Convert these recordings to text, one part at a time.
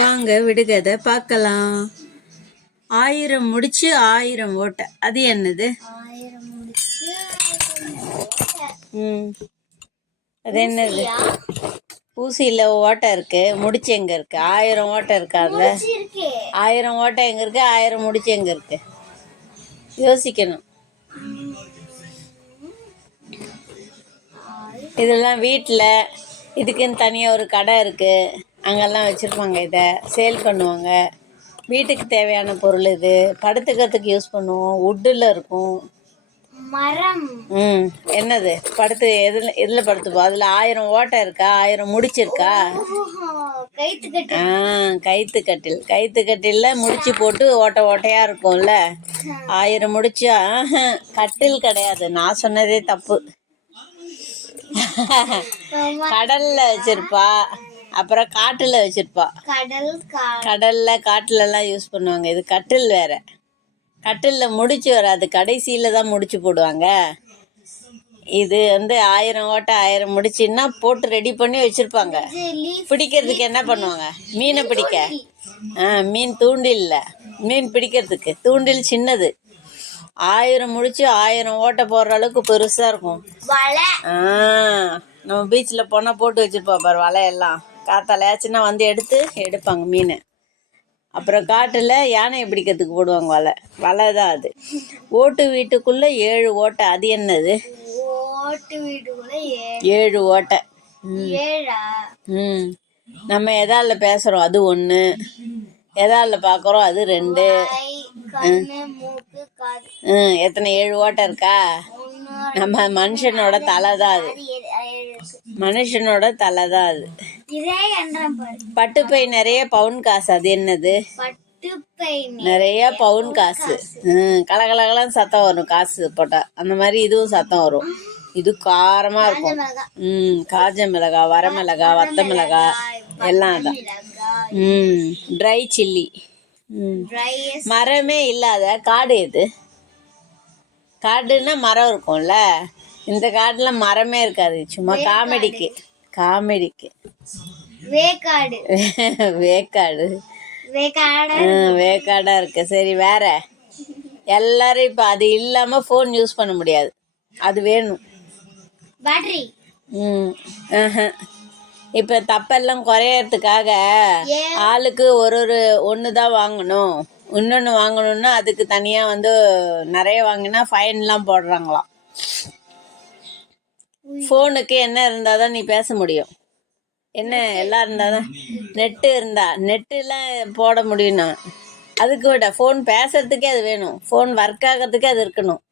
வாங்க விடுகதை பார்க்கலாம். 1000 முடிச்சு 1000 ஓட்டை, அது என்னது? அது என்னது? ஊசியில ஓட்டை இருக்கு, முடிச்சு எங்க இருக்கு? 1000 ஓட்டை இருக்கா? அதுல 1000 ஓட்டை எங்க இருக்கு? 1000 முடிச்சு எங்க இருக்கு? யோசிக்கணும். இதெல்லாம் வீட்டில் இதுக்குன்னு தனியாக ஒரு கடை இருக்குது, அங்கெல்லாம் வச்சுருப்பாங்க. இதை சேல் பண்ணுவாங்க. வீட்டுக்கு தேவையான பொருள் இது. படுத்துக்கிறதுக்கு யூஸ் பண்ணுவோம். வுட்டில் இருக்கும். மரம். என்னது? படுத்து எதில் படுத்துப்போம்? அதில் 1000 ஓட்டை இருக்கா? 1000 முடிச்சிருக்கா? கைத்து கட்டில். கைத்து கட்டிலில் முடிச்சு போட்டு ஓட்டை ஓட்டையாக இருக்கும்ல. 1000 முடிச்சா கட்டில் கிடையாது. நான் சொன்னதே தப்பு. கடல்ல வச்சிருப்பா, அப்புறம் காட்டுல வச்சிருப்பா. கடல்ல காட்டுல எல்லாம் யூஸ் பண்ணுவாங்க. இது கட்டில் வேற. கட்டில்ல முடிச்சு வராது, கடைசியில தான் முடிச்சு போடுவாங்க. இது 1000 ஓட்டை 1000 முடிச்சுன்னா போட்டு ரெடி பண்ணி வச்சிருப்பாங்க. பிடிக்கிறதுக்கு என்ன பண்ணுவாங்க? மீனை பிடிக்க. மீன் தூண்டில். மீன் பிடிக்கிறதுக்கு தூண்டில் சின்னது. 1000 முடிச்சு 1000 ஓட்டை போடுற அளவுக்கு பெருசா இருக்கும். நம்ம பீச்சில் போனால் போட்டு வச்சிருப்போம் பாரு வலையெல்லாம். காத்தாலையாச்சுன்னா வந்து எடுப்பாங்க மீன். அப்புறம் காட்டில் யானையை பிடிக்கிறதுக்கு போடுவாங்க வலை தான் அது. ஓட்டு வீட்டுக்குள்ள 7 ஓட்டை, அது என்னது? 7 ஓட்டை. நம்ம எதால பேசுறோம் அது 1, எதால பார்க்குறோம் அது 2. எத்தனை? 7 ஓட்டை இருக்கா? நம்ம மனுஷனோட தலை தான் அது. மனுஷனோட தலை தான் அது. பட்டுப்பை நிறைய பவுன் காசு, அது என்னது? நிறைய பவுன் காசு. கலகலகலன்னு சத்தம் வரும் காசு போட்டா. அந்த மாதிரி இதுவும் சத்தம் வரும். இது காரமா இருக்கும். காஞ்ச மிளகாய், வர மிளகாய், வத்த மிளகாய் எல்லாம் தான். Dry chilli. மரமே இல்லாத காடு எது? காடுன்னா மரம் இருக்கும்ல. இந்த காட்டுல மரமே இருக்காது, சும்மா காமெடிக்கு. வேக்காடு. வேக்காடா இருக்கு. சரி, வேற. எல்லாரும் இப்ப அது இல்லாம போன் யூஸ் பண்ண முடியாது, அது வேணும். இப்ப தப்பெல்லாம் குறையறதுக்காக ஆளுக்கு ஒன்று தான் வாங்கணும். இன்னொன்று வாங்கணும்னா அதுக்கு தனியாக நிறைய வாங்கினா ஃபைன்லாம் போடுறாங்களாம். ஃபோனுக்கு என்ன இருந்தால் தான் நீ பேச முடியும்? என்ன எல்லாம் இருந்தால் தான். நெட்டுலாம் போட முடியும்னா அதுக்கு விட ஃபோன் பேசுறதுக்கே அது வேணும். ஃபோன் ஒர்க் ஆகிறதுக்கே அது இருக்கணும்.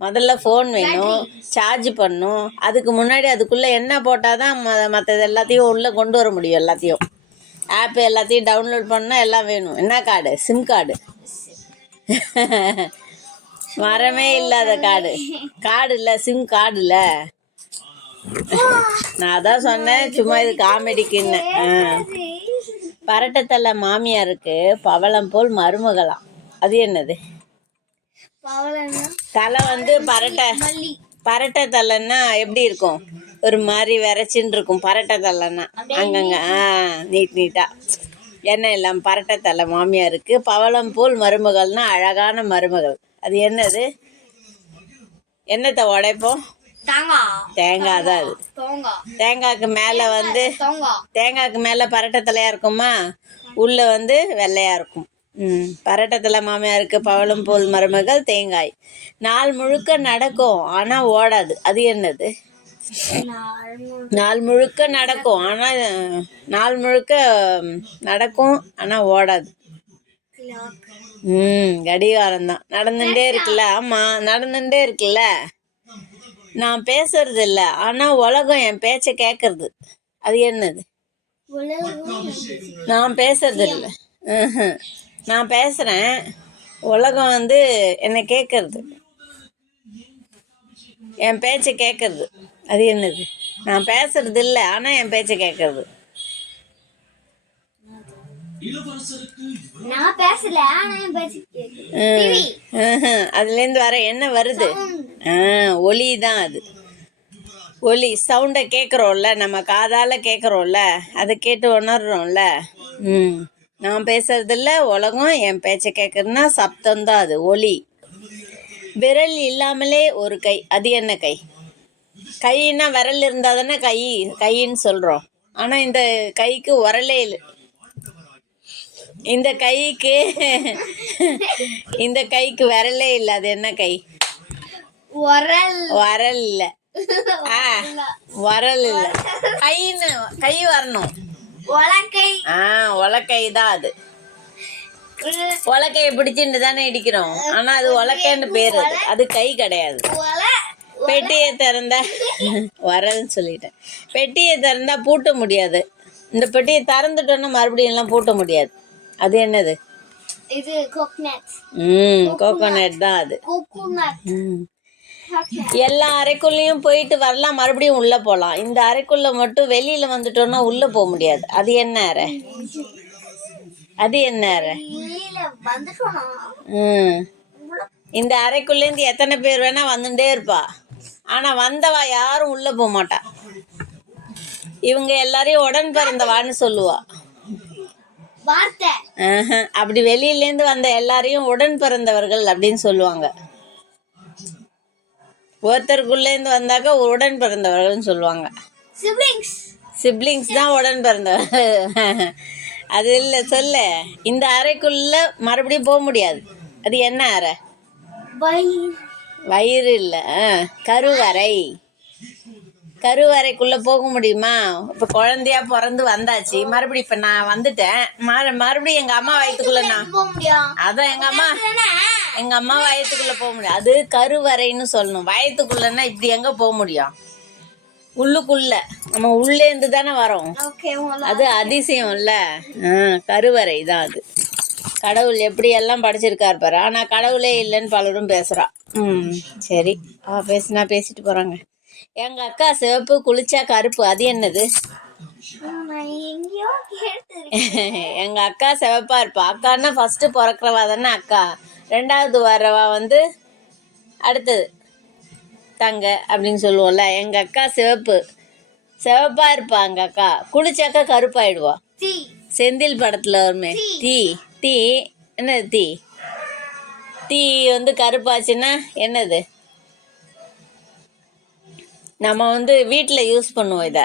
முதல்ல ஃபோன் வேணும், சார்ஜ் பண்ணும். அதுக்கு முன்னாடி அதுக்குள்ளே என்ன போட்டால் தான் மற்றது எல்லாத்தையும் உள்ளே கொண்டு வர முடியும். எல்லாத்தையும் ஆப்பு எல்லாத்தையும் டவுன்லோட் பண்ணால் எல்லாம் வேணும். என்ன கார்டு? Sim card. மரமே இல்லாத கார்டு இல்லை, சிம் கார்டு இல்லை. நான் அதான் சொன்னேன், சும்மா இது காமெடிக்குன்னு. பரட்டத்தலை மாமியாருக்கு பவளம் போல் மருமகளாம், அது என்னது? தலை பரட்டை தலைன்னா எப்படி இருக்கும்? ஒரு மாதிரி விரைச்சின்னு இருக்கும் பரட்டை தலைன்னா. அங்கங்க நீட்டா எண்ணெய் இல்லாமல் பரட்டை தலை மாமியாருக்கு பவளம் போல் மருமகள்னா அழகான மருமகள். அது என்னது? என்னத்தை உடைப்போம்? தேங்காய் தான் அது. தேங்காய்க்கு மேல பரட்டை தலையா இருக்குமா, உள்ள வெள்ளையா இருக்கும். பரட்டத்தில் மாமியாருக்கு பவளம் போல் மருமகள் தேங்காய். நாள் முழுக்க நடக்கும் ஆனா ஓடாது, அது என்னது? நாள் முழுக்க நடக்கும் ஆனா ஓடாது. கடிகாரம் தான். நடந்துட்டே இருக்குல்ல. ஆமா, நடந்துட்டே இருக்குல்ல. நான் பேசுறது இல்லை, ஆனா உலகம் என் பேச்ச கேட்கறது, அது என்னது? நான் பேசுறது இல்லை, நான் பேசுறேன், உலகம் என்னை கேட்கறது, என் பேச்ச கேட்கறது, அது என்னது? நான் பேசுறது இல்லை, ஆனா என் பேச்ச கேட்கறது. அதுல இருந்து வர என்ன வருது? ஒலி தான் அது. ஒலி சவுண்டை கேட்குறோம்ல, நம்ம காதால் கேட்குறோம்ல, அதை கேட்டு உணர்றோம்ல. நான் பேசுறதில்ல, உலகம் என் பேச்சை கேட்குறதுன்னா சப்தம்தான், அது ஒலி. விரல் இல்லாமலே ஒரு கை, அது என்ன கை? கைன்னா விரல் இருந்தால் தானே கைன்னு சொல்கிறோம். ஆனால் இந்த கைக்கு உரலே இல்லை. இந்த கைக்கு விரலே இல்லை, அது என்ன கை? வரல் இல்லை. வரல் இல்லை, கை வரணும். உலக்கை தான் அது. உலக்கையை பிடிச்சிட்டு தானே இடிக்கிறோம், ஆனா அது உலக்கைன்னு பேரு, அது கை கிடையாது. பெட்டியை திறந்தா வரல்னு சொல்லிட்டேன். பெட்டியை திறந்தா பூட்ட முடியாது. இந்த பெட்டியை திறந்துட்டோன்னா மறுபடியும் எல்லாம் பூட்ட முடியாது. அது என்னது? இது கோகனட். கோகோனட் தான் அது. எல்லா அறைக்குள்ளேயும் போயிட்டு வரலாம், மறுபடியும் உள்ள போகலாம். இந்த அறைக்குள்ள மட்டும் வெளியில வந்துட்டோம்னா உள்ள போக முடியாது. அது என்ன அறை? அது என்ன அறை? இந்த அறைக்குள்ளேருந்து எத்தனை பேர் வேணா வந்துட்டே இருப்பா, ஆனா வந்தவா யாரும் உள்ள போக மாட்டா. இவங்க எல்லாரையும் உடன் பிறந்தவான்னு சொல்லுவா. அப்படி வெளியிலேருந்து வந்த எல்லாரையும் உடன் பிறந்தவர்கள் அப்படின்னு சொல்லுவாங்க. ஒருத்தருக்குள்ளேருந்து வந்தாக்க உடன் பிறந்தவர்கள்னு சொல்லுவாங்க. சிப்ளிங்ஸ் தான் உடன் பிறந்தவர்கள். அது இல்லை, சொல்ல. இந்த அறைக்குள்ள மறுபடியும் போக முடியாது. அது என்ன அறை? வயிறு இல்லை, கருவறை. கருவறைக்குள்ள போக முடியுமா? இப்போ குழந்தையா பிறந்து வந்தாச்சு, மறுபடியும் இப்போ நான் வந்துட்டேன், மறுபடியும் எங்க அம்மா வயிற்றுக்குள்ள அதான் எங்க அம்மா வயத்துக்குள்ள போக முடியும். அது கருவறைன்னு சொல்லணும். வயத்துக்குள்ளன்னா இப்படி எங்க போக முடியும்? உள்ளுக்குள்ள, நம்ம உள்ளேந்து தானே வரோம். அது அதிசயம் இல்ல. கருவறை தான் அது. கடவுள் எப்படி எல்லாம் படைச்சிருக்காரு பாரு. ஆனா கடவுளே இல்லைன்னு பலரும் பேசுறா. சரி, பேசினா பேசிட்டு போறாங்க. எங்க அக்கா சிவப்பு, குளிச்சா கருப்பு, அது என்னது? எங்க அக்கா சிவப்பா இருப்பா. அக்கான்னா ஃபர்ஸ்ட் பிறக்கிறவா தானே அக்கா. ரெண்டாவது வர்றவா அடுத்தது தங்க அப்படின்னு சொல்லுவோம்ல. எங்க அக்கா சிவப்பா இருப்பா. எங்க அக்கா குளிச்சாக்கா கருப்பாயிடுவா. செந்தில் படத்துல வருமே, தீ என்னது? தீ கருப்பாச்சுன்னா என்னது? நம்ம வீட்டில் யூஸ் பண்ணுவோம். இதை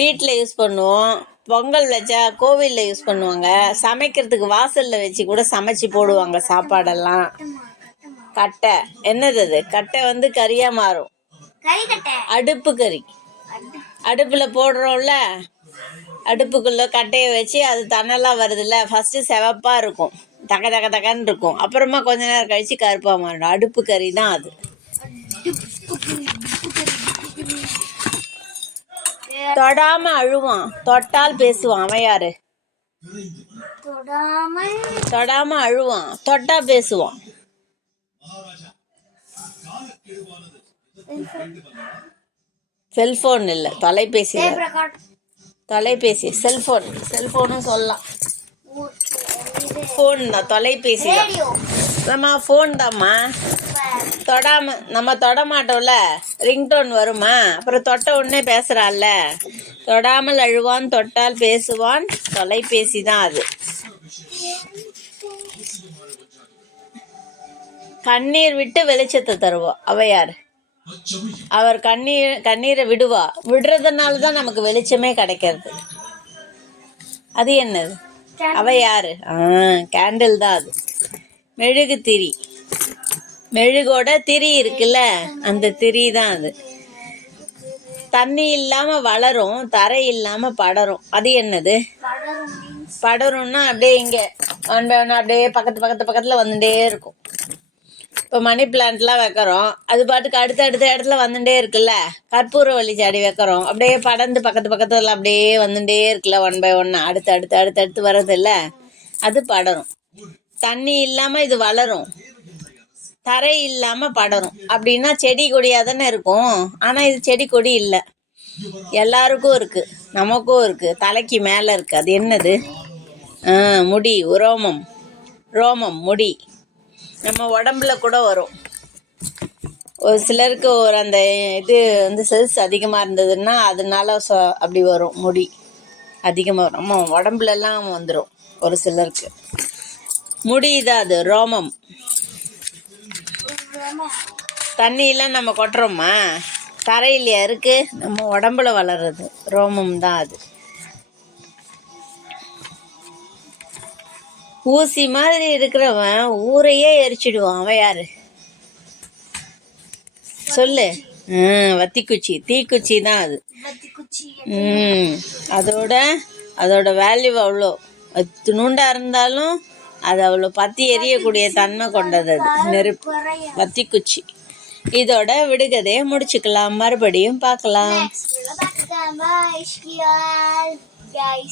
வீட்டில் யூஸ் பண்ணுவோம். பொங்கல் வச்சா கோவிலில் யூஸ் பண்ணுவாங்க. சமைக்கிறதுக்கு வாசலில் வச்சு கூட சமைச்சு போடுவாங்க சாப்பாடெல்லாம். கட்டை என்னது? அது கட்டை கறியாக மாறும். அடுப்பு கறி. அடுப்பில் போடுறோம்ல, அடுப்புக்குள்ளே கட்டையை வச்சு அது தணலாக வருதுல்ல. ஃபஸ்ட்டு சிவப்பாக இருக்கும், தக்கன்னு இருக்கும். அப்புறமா கொஞ்ச நேரம் கழித்து கருப்பாக மாறிடும். அடுப்பு கறி தான் அது. தொடாம அழுவான், தொட்டால் பேசுவான். அவன் யாரு? தொடாம அழுவான், தொட்டா பேசுவான். செல்போன் இல்ல, தொலைபேசி. செல்போனும் சொல்லலாம். ஃபோன் தான், தொலைபேசி தான். நம்ம ஃபோன் தான்மா. நம்ம தொட மாட்டோம்ல, ரிங்டோன் வருமா, அப்புறம் தொட்ட உடனே பேசுறாள்ல. தொடாமல் அழுவான், தொட்டால் பேசுவான், தொலைபேசி தான் அது. கண்ணீர் விட்டு வெளிச்சத்தை தருவா. அவ யார்? அவர் கண்ணீரை விடுறதுனால தான் நமக்கு வெளிச்சமே கிடைக்கிறது. அது என்னது? அவ யாரு? கேண்டில் தான் அது. மெழுகு திரி. மெழுகோட திரி இருக்குல்ல, அந்த திரி தான் அது. தண்ணி இல்லாம வளரும், தரை இல்லாம படரும். அது என்னது? படரும்னா அப்படியே இங்க அப்படியே பக்கத்துல வந்துட்டே இருக்கும். இப்போ மணி பிளான்ட்லாம் வைக்கிறோம், அது பாட்டுக்கு அடுத்த இடத்துல வந்துட்டே இருக்குல்ல. கற்பூரவள்ளி செடி வைக்கிறோம், அப்படியே படர்ந்து பக்கத்துல அப்படியே வந்துட்டே இருக்குல்ல. 1 by 1 அடுத்து வர்றது இல்ல, அது படரும். தண்ணி இல்லாம இது வளரும், தரை இல்லாம படரும். அப்படின்னா செடி கொடியா தானே இருக்கும். ஆனா இது செடி கொடி இல்லை, எல்லாருக்கும் இருக்கு, நமக்கும் இருக்கு, தலைக்கு மேல இருக்கு. அது என்னது? முடி. ரோமம், முடி. நம்ம உடம்புல கூட வரும். ஒரு சிலருக்கு ஒரு அந்த இது வந்து செல்ஸ் அதிகமாக இருந்ததுன்னா அதனால அப்படி வரும், முடி அதிகமாக வரும். ஆமாம், உடம்புலலாம் வந்துடும் ஒரு சிலருக்கு. முடி தான் அது, ரோமம். தண்ணியெலாம் நம்ம கொட்டுறோமா, தரையிலையா இருக்குது, நம்ம உடம்புல வளர்றது ரோமம் தான் அது. ஊசி மாதிரி இருக்கிறவன் ஊரையே எரிச்சிடுவான். அவன் யாரு சொல்லு? வத்திக்குச்சி, தீக்குச்சி தான் அது. அதோட வேல்யூ அவ்வளோ. துணுண்டாக இருந்தாலும் அது அவ்வளோ பற்றி எரியக்கூடிய தன்மை கொண்டது அது, நெருப்பு, வத்திக்குச்சி. இதோட விடுகதையை முடிச்சுக்கலாம், மறுபடியும் பார்க்கலாம். Bye.